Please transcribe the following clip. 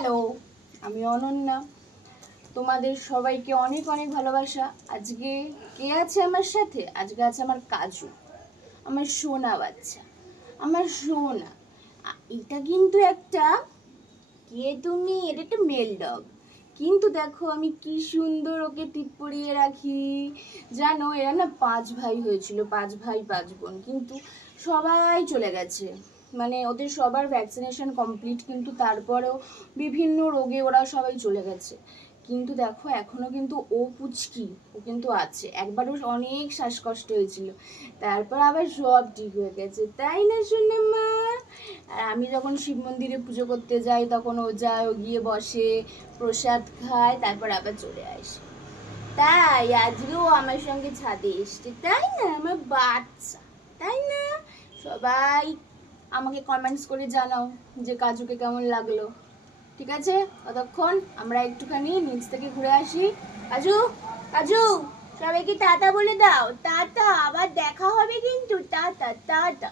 Hello, আমি অনন্যা। তোমাদের সবাইকে অনেক অনেক ভালোবাসা। আজকে কে আছে আমার সাথে? আজকে আছে আমার কাজু, আমার সোনা বাচ্চা, আমার সোনা। এটা কিন্তু একটা, কে তুমি? এটা একটা মেল ডগ। কিন্তু দেখো আমি কি সুন্দর ওকে টিপ পরিয়ে রাখি। জানো, এরা না 5 ভাই হয়েছিল, 5 ভাই 5 বোন, কিন্তু সবাই চলে গেছে। মানে ওদের সবার ভ্যাকসিনেশন কমপ্লিট, কিন্তু তারপরেও বিভিন্ন রোগে ওরা সবাই চলে গেছে। কিন্তু দেখো এখনো কিন্তু ও পুচকি, ও কিন্তু আছে। একবারও অনেক শ্বাসকষ্ট হয়েছিল, তারপর আবার সব ঠিক হয়ে গেছে, তাই না শুনে মা? আর আমি যখন শিব মন্দিরে পুজো করতে যাই তখন ও যায়, ও গিয়ে বসে, প্রসাদ খায়, তারপর আবার চলে আসে। তাই আজকেও আমার সঙ্গে ছাদে এসছে, তাই না আমার বাচ্চা? তাই না? সবাই আমাকে কমেন্টস করে জানাও যে কাজুকে কেমন লাগলো। ঠিক আছে, ততক্ষণ আমরা একটুখানি নিচ থেকে ঘুরে আসি। কাজু, কাজু, সবাইকে টাটা বলে দাও। টাটা, আবার দেখা হবে কিন্তু। Tata tata.